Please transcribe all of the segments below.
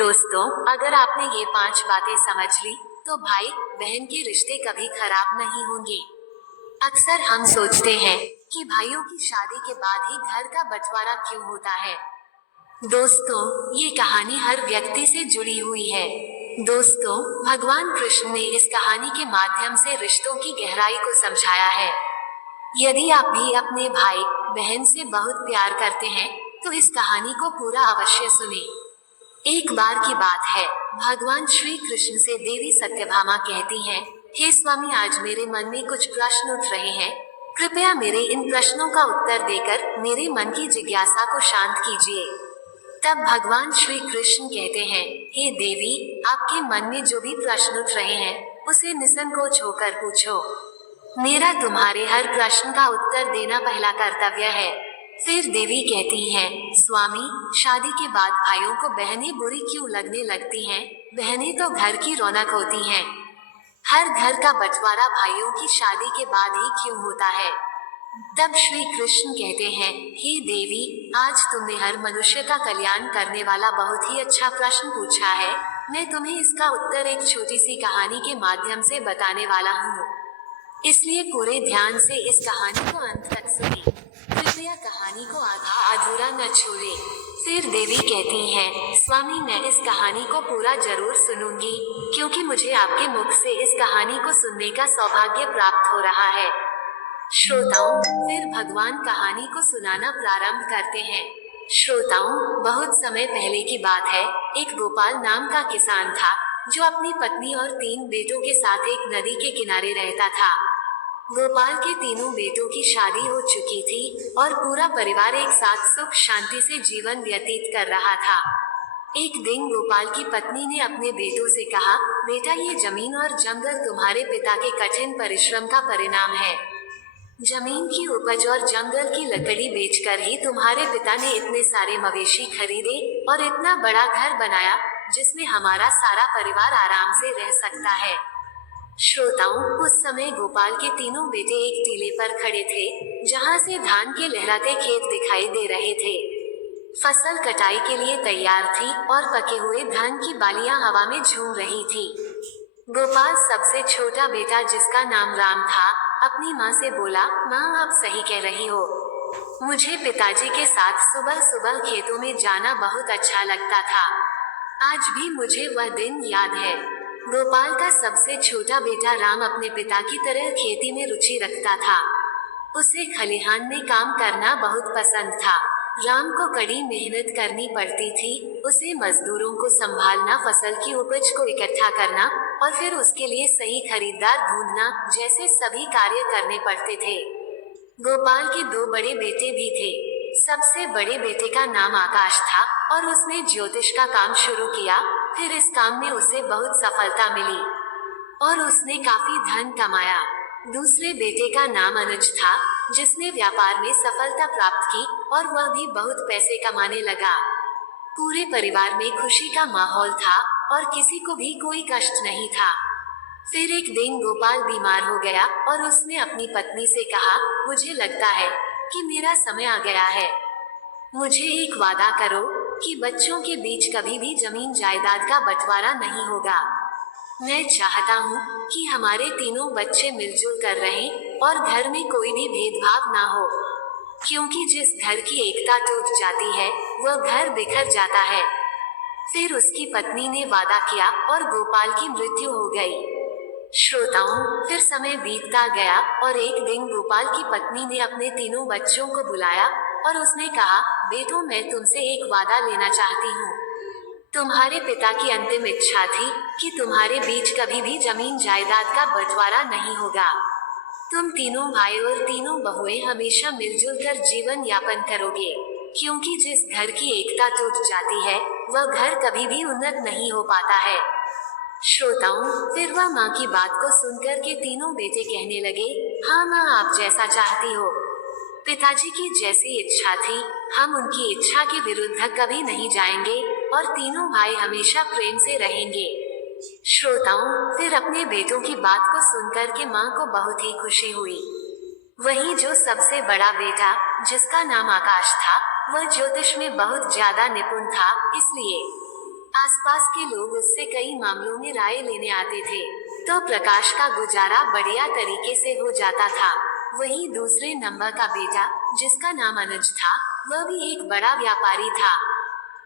दोस्तों, अगर आपने ये 5 बातें समझ ली, तो भाई बहन के रिश्ते कभी खराब नहीं होंगे। अक्सर हम सोचते हैं कि भाइयों की शादी के बाद ही घर का बंटवारा क्यों होता है। दोस्तों, ये कहानी हर व्यक्ति से जुड़ी हुई है। दोस्तों, भगवान कृष्ण ने इस कहानी के माध्यम से रिश्तों की गहराई को समझाया है। यदि आप भी अपने भाई बहन से बहुत प्यार करते हैं, तो इस कहानी को पूरा अवश्य सुने। एक बार की बात है, भगवान श्री कृष्ण से देवी सत्यभामा कहती हैं, हे स्वामी, आज मेरे मन में कुछ प्रश्न उठ रहे हैं। कृपया मेरे इन प्रश्नों का उत्तर देकर मेरे मन की जिज्ञासा को शांत कीजिए। तब भगवान श्री कृष्ण कहते हैं, हे देवी, आपके मन में जो भी प्रश्न उठ रहे हैं, उसे निसंकोच होकर पूछो। मेरा तुम्हारे हर प्रश्न का उत्तर देना पहला कर्तव्य है। फिर देवी कहती हैं, स्वामी, शादी के बाद भाइयों को बहनें बुरी क्यों लगने लगती हैं? बहनें तो घर की रौनक होती हैं। हर घर का बंटवारा भाइयों की शादी के बाद ही क्यों होता है? तब श्री कृष्ण कहते हैं, हे देवी, आज तुमने हर मनुष्य का कल्याण करने वाला बहुत ही अच्छा प्रश्न पूछा है। मैं तुम्हें इसका उत्तर एक छोटी सी कहानी के माध्यम से बताने वाला हूँ। इसलिए पूरे ध्यान से इस कहानी को अंत तक सुनिए। कृपया कहानी को आधा अधूरा न छोड़े। फिर देवी कहती हैं, स्वामी, मैं इस कहानी को पूरा जरूर सुनूंगी, क्योंकि मुझे आपके मुख से इस कहानी को सुनने का सौभाग्य प्राप्त हो रहा है। श्रोताओं, फिर भगवान कहानी को सुनाना प्रारंभ करते हैं। श्रोताओं, बहुत समय पहले की बात है। एक गोपाल नाम का किसान था, जो अपनी पत्नी और 3 बेटों के साथ एक नदी के किनारे रहता था। गोपाल के तीनों बेटों की शादी हो चुकी थी और पूरा परिवार एक साथ सुख शांति से जीवन व्यतीत कर रहा था। एक दिन गोपाल की पत्नी ने अपने बेटों से कहा, बेटा, ये जमीन और जंगल तुम्हारे पिता के कठिन परिश्रम का परिणाम है। जमीन की उपज और जंगल की लकड़ी बेचकर ही तुम्हारे पिता ने इतने सारे मवेशी खरीदे और इतना बड़ा घर बनाया, जिसमें हमारा सारा परिवार आराम से रह सकता है। श्रोताओं, उस समय गोपाल के तीनों बेटे एक टीले पर खड़े थे, जहां से धान के लहराते खेत दिखाई दे रहे थे। फसल कटाई के लिए तैयार थी और पके हुए धान की बालियां हवा में झूम रही थी। गोपाल, सबसे छोटा बेटा, जिसका नाम राम था, अपनी माँ से बोला, माँ, आप सही कह रही हो। मुझे पिताजी के साथ सुबह सुबह खेतों में जाना बहुत अच्छा लगता था। आज भी मुझे वह दिन याद है। गोपाल का सबसे छोटा बेटा राम अपने पिता की तरह खेती में रुचि रखता था। उसे खलिहान में काम करना बहुत पसंद था। राम को कड़ी मेहनत करनी पड़ती थी। उसे मजदूरों को संभालना, फसल की उपज को इकट्ठा करना और फिर उसके लिए सही खरीदार ढूंढना जैसे सभी कार्य करने पड़ते थे। गोपाल के 2 बड़े बेटे भी थे। सबसे बड़े बेटे का नाम आकाश था और उसने ज्योतिष का काम शुरू किया। फिर इस काम में उसे बहुत सफलता मिली और उसने काफी धन कमाया। दूसरे बेटे का नाम अनुज था, जिसने व्यापार में सफलता प्राप्त की और वह भी बहुत पैसे कमाने लगा। पूरे परिवार में खुशी का माहौल था और किसी को भी कोई कष्ट नहीं था। फिर एक दिन गोपाल बीमार हो गया और उसने अपनी पत्नी से कहा, मुझे लगता है कि मेरा समय आ गया है। मुझे एक वादा करो कि बच्चों के बीच कभी भी जमीन जायदाद का बंटवारा नहीं होगा। मैं चाहता हूँ कि हमारे तीनों बच्चे मिलजुल कर रहें और घर में कोई भी भेदभाव ना हो, क्योंकि जिस घर की एकता टूट जाती है, वह घर बिखर जाता है। फिर उसकी पत्नी ने वादा किया और गोपाल की मृत्यु हो गई। श्रोताओं, फिर समय बीतता गया और एक दिन गोपाल की पत्नी ने अपने तीनों बच्चों को बुलाया और उसने कहा, बेटों, मैं तुमसे एक वादा लेना चाहती हूँ। तुम्हारे पिता की अंतिम इच्छा थी कि तुम्हारे बीच कभी भी जमीन जायदाद का बंटवारा नहीं होगा। तुम तीनों भाई और तीनों बहुएं हमेशा मिलजुल कर जीवन यापन करोगे, क्योंकि जिस घर की एकता टूट जाती है, वह घर कभी भी उन्नत नहीं हो पाता है। श्रोताओं, फिर वह माँ की बात को सुनकर के तीनों बेटे कहने लगे, हाँ माँ, आप जैसा चाहती हो। पिताजी की जैसी इच्छा थी, हम उनकी इच्छा के विरुद्ध कभी नहीं जाएंगे और तीनों भाई हमेशा प्रेम से रहेंगे। श्रोताओं, फिर अपने बेटों की बात को सुनकर के माँ को बहुत ही खुशी हुई। वहीं जो सबसे बड़ा बेटा, जिसका नाम आकाश था, वह ज्योतिष में बहुत ज्यादा निपुण था, इसलिए आसपास के लोग उससे कई मामलों में राय लेने आते थे, तो प्रकाश का गुजारा बढ़िया तरीके से हो जाता था। वहीं दूसरे नंबर का बेटा, जिसका नाम अनुज था, वह भी एक बड़ा व्यापारी था।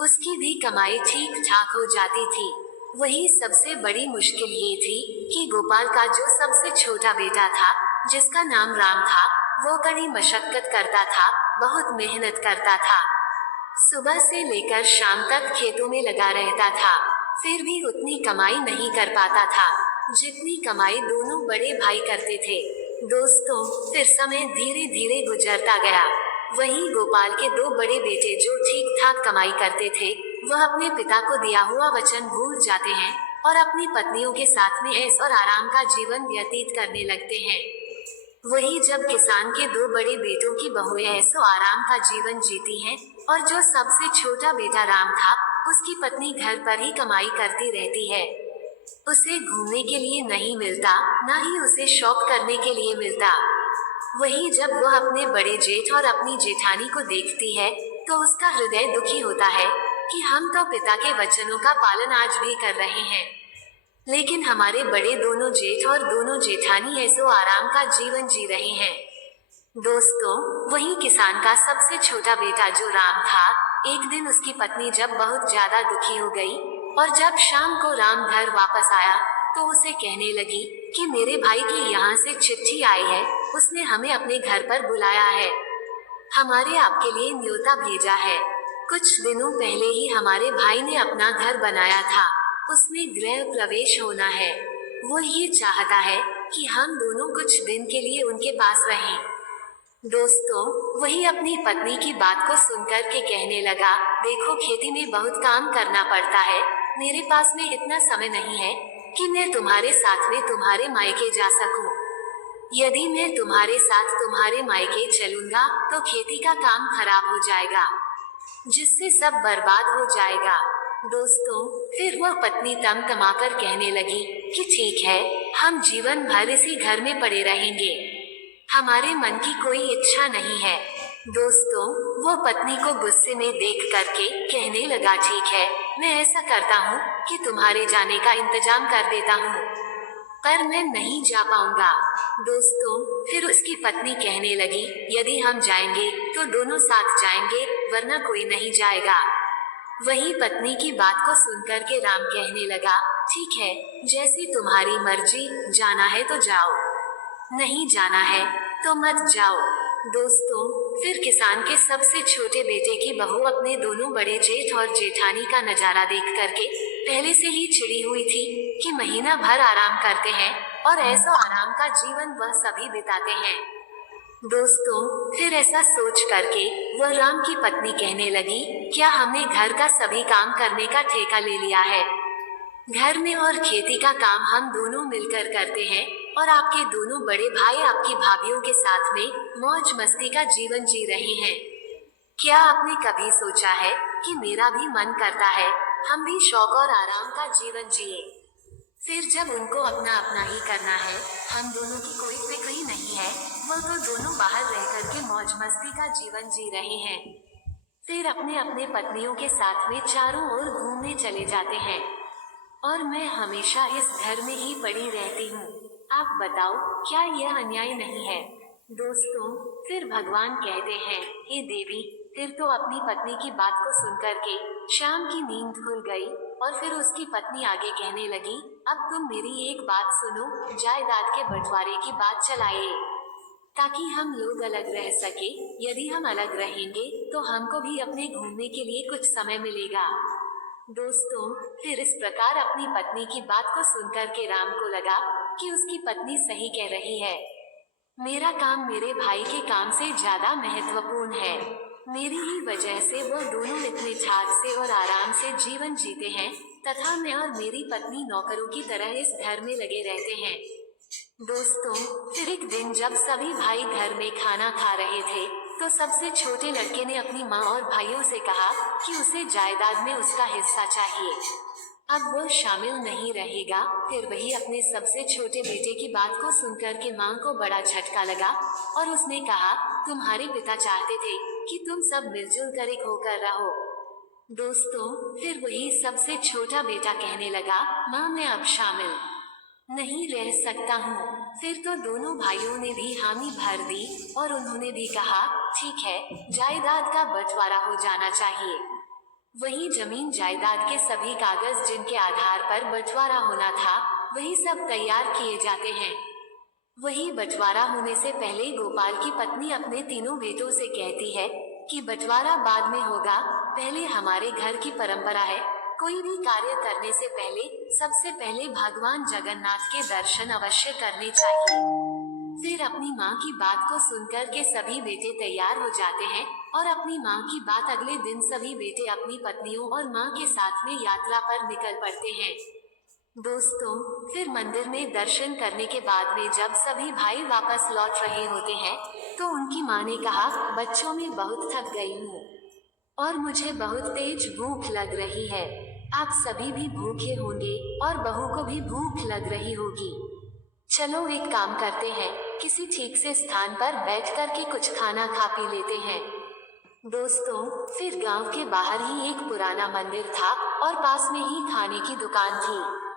उसकी भी कमाई ठीक ठाक हो जाती थी। वही सबसे बड़ी मुश्किल ये थी कि गोपाल का जो सबसे छोटा बेटा था, जिसका नाम राम था, वो कड़ी मशक्कत करता था, बहुत मेहनत करता था। सुबह से लेकर शाम तक खेतों में लगा रहता था, फिर भी उतनी कमाई नहीं कर पाता था जितनी कमाई दोनों बड़े भाई करते थे। दोस्तों, फिर समय धीरे धीरे गुजरता गया। वहीं गोपाल के दो बड़े बेटे जो ठीक ठाक कमाई करते थे, वह अपने पिता को दिया हुआ वचन भूल जाते हैं और अपनी पत्नियों के साथ में ऐश और आराम का जीवन व्यतीत करने लगते हैं। वही जब किसान के दो बड़े बेटों की बहुएं ऐसो आराम का जीवन जीती हैं, और जो सबसे छोटा बेटा राम था, उसकी पत्नी घर पर ही कमाई करती रहती है। उसे घूमने के लिए नहीं मिलता, न ही उसे शौक करने के लिए मिलता। वही जब वह अपने बड़े जेठ और अपनी जेठानी को देखती है, तो उसका हृदय दुखी होता है कि हम तो पिता के वचनों का पालन आज भी कर रहे हैं, लेकिन हमारे बड़े दोनों जेठ और दोनों जेठानी ऐसो आराम का जीवन जी रहे हैं। दोस्तों, वही किसान का सबसे छोटा बेटा जो राम था, एक दिन उसकी पत्नी जब बहुत ज्यादा दुखी हो गई और जब शाम को राम घर वापस आया, तो उसे कहने लगी कि मेरे भाई की यहाँ से चिट्ठी आई है, उसने हमें अपने घर पर बुलाया है, हमारे आपके लिए न्योता भेजा है। कुछ दिनों पहले ही हमारे भाई ने अपना घर बनाया था, उसमें गृह प्रवेश होना है। वो ये चाहता है कि हम दोनों कुछ दिन के लिए उनके पास रहें। दोस्तों, वही अपनी पत्नी की बात को सुनकर के कहने लगा, देखो खेती में बहुत काम करना पड़ता है, मेरे पास में इतना समय नहीं है कि मैं तुम्हारे साथ में तुम्हारे मायके जा सकूं। यदि मैं तुम्हारे साथ तुम्हारे मायके चलूंगा तो खेती का काम खराब हो जाएगा, जिससे सब बर्बाद हो जाएगा। दोस्तों, फिर वह पत्नी तमतमाकर कहने लगी कि ठीक है, हम जीवन भर इसी घर में पड़े रहेंगे, हमारे मन की कोई इच्छा नहीं है। दोस्तों, वो पत्नी को गुस्से में देख करके कहने लगा, ठीक है, मैं ऐसा करता हूँ कि तुम्हारे जाने का इंतजाम कर देता हूँ, पर मैं नहीं जा पाऊंगा। दोस्तों, फिर उसकी पत्नी कहने लगी, यदि हम जाएंगे तो दोनों साथ जाएंगे, वरना कोई नहीं जाएगा। वही पत्नी की बात को सुनकर के राम कहने लगा, ठीक है, जैसी तुम्हारी मर्जी, जाना है तो जाओ, नहीं जाना है तो मत जाओ। दोस्तों, फिर किसान के सबसे छोटे बेटे की बहू अपने दोनों बड़े जेठ और जेठानी का नजारा देख करके पहले से ही चिड़ी हुई थी कि महीना भर आराम करते हैं और ऐसा आराम का जीवन वह सभी बिताते हैं। दोस्तों, फिर ऐसा सोच करके वह राम की पत्नी कहने लगी, क्या हमने घर का सभी काम करने का ठेका ले लिया है? घर में और खेती का काम हम दोनों मिलकर करते हैं और आपके दोनों बड़े भाई आपकी भाभीयों के साथ में मौज मस्ती का जीवन जी रहे हैं। क्या आपने कभी सोचा है कि मेरा भी मन करता है हम भी शौक और आराम का जीवन जिए? फिर जब उनको अपना अपना ही करना है, हम दोनों की कोई फिक्र ही नहीं है, वो तो दोनों बाहर रह करके मौज मस्ती का जीवन जी रहे हैं। फिर अपने अपने पत्नियों के साथ में चारों ओर घूमने चले जाते हैं और मैं हमेशा इस घर में ही पड़ी रहती हूँ। आप बताओ, क्या यह अन्याय नहीं है? दोस्तों, फिर भगवान कहते हैं, हे देवी, फिर तो अपनी पत्नी की बात को सुनकर के श्याम की नींद खुल गई और फिर उसकी पत्नी आगे कहने लगी, अब तुम मेरी एक बात सुनो, जायदाद के बंटवारे की बात चलाए ताकि हम लोग अलग रह सके। यदि हम अलग रहेंगे तो हमको भी अपने घूमने के लिए कुछ समय मिलेगा। दोस्तों, फिर इस प्रकार अपनी पत्नी की बात को सुनकर के राम को लगा कि उसकी पत्नी सही कह रही है। मेरा काम मेरे भाई के काम से ज्यादा महत्वपूर्ण है। मेरी ही वजह से वह दोनों इतने ठाक से और आराम से जीवन जीते हैं तथा मैं और मेरी पत्नी नौकरों की तरह इस घर में लगे रहते हैं। दोस्तों, फिर एक दिन जब सभी भाई घर में खाना खा रहे थे, तो सबसे छोटे लड़के ने अपनी माँ और भाइयों से कहा कि उसे जायदाद में उसका हिस्सा चाहिए। अब वो शामिल नहीं रहेगा। फिर वही अपने सबसे छोटे बेटे की बात को सुनकर के माँ को बड़ा झटका लगा और उसने कहा, तुम्हारे पिता चाहते थे कि तुम सब मिलजुल कर एक होकर रहो। दोस्तों, फिर वही सबसे छोटा बेटा कहने लगा, माँ मैं अब शामिल नहीं रह सकता हूँ। फिर तो दोनों भाइयों ने भी हामी भर दी और उन्होंने भी कहा, ठीक है, जायदाद का बंटवारा हो जाना चाहिए। वही जमीन जायदाद के सभी कागज जिनके आधार पर बंटवारा होना था, वही सब तैयार किए जाते हैं। वही बंटवारा होने से पहले गोपाल की पत्नी अपने तीनों बेटों से कहती है कि बंटवारा बाद में होगा, पहले हमारे घर की परंपरा है, कोई भी कार्य करने से पहले सबसे पहले भगवान जगन्नाथ के दर्शन अवश्य करने चाहिए। फिर अपनी माँ की बात को सुनकर के सभी बेटे तैयार हो जाते हैं और अपनी माँ की बात अगले दिन सभी बेटे अपनी पत्नियों और माँ के साथ में यात्रा पर निकल पड़ते हैं। दोस्तों, फिर मंदिर में दर्शन करने के बाद में जब सभी भाई वापस लौट रहे होते हैं, तो उनकी माँ ने कहा, बच्चों में बहुत थक गई हूँ और मुझे बहुत तेज भूख लग रही है। आप सभी भी भूखे होंगे और बहू को भी भूख लग रही होगी। चलो एक काम करते हैं, किसी ठीक से स्थान पर बैठ कर के कुछ खाना खा पी लेते हैं। दोस्तों, फिर गांव के बाहर ही एक पुराना मंदिर था और पास में ही खाने की दुकान थी।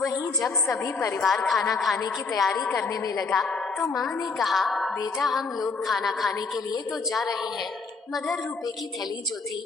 वहीं जब सभी परिवार खाना खाने की तैयारी करने में लगा, तो माँ ने कहा, बेटा हम लोग खाना खाने के लिए तो जा रहे हैं, मगर रुपए की थैली जो थी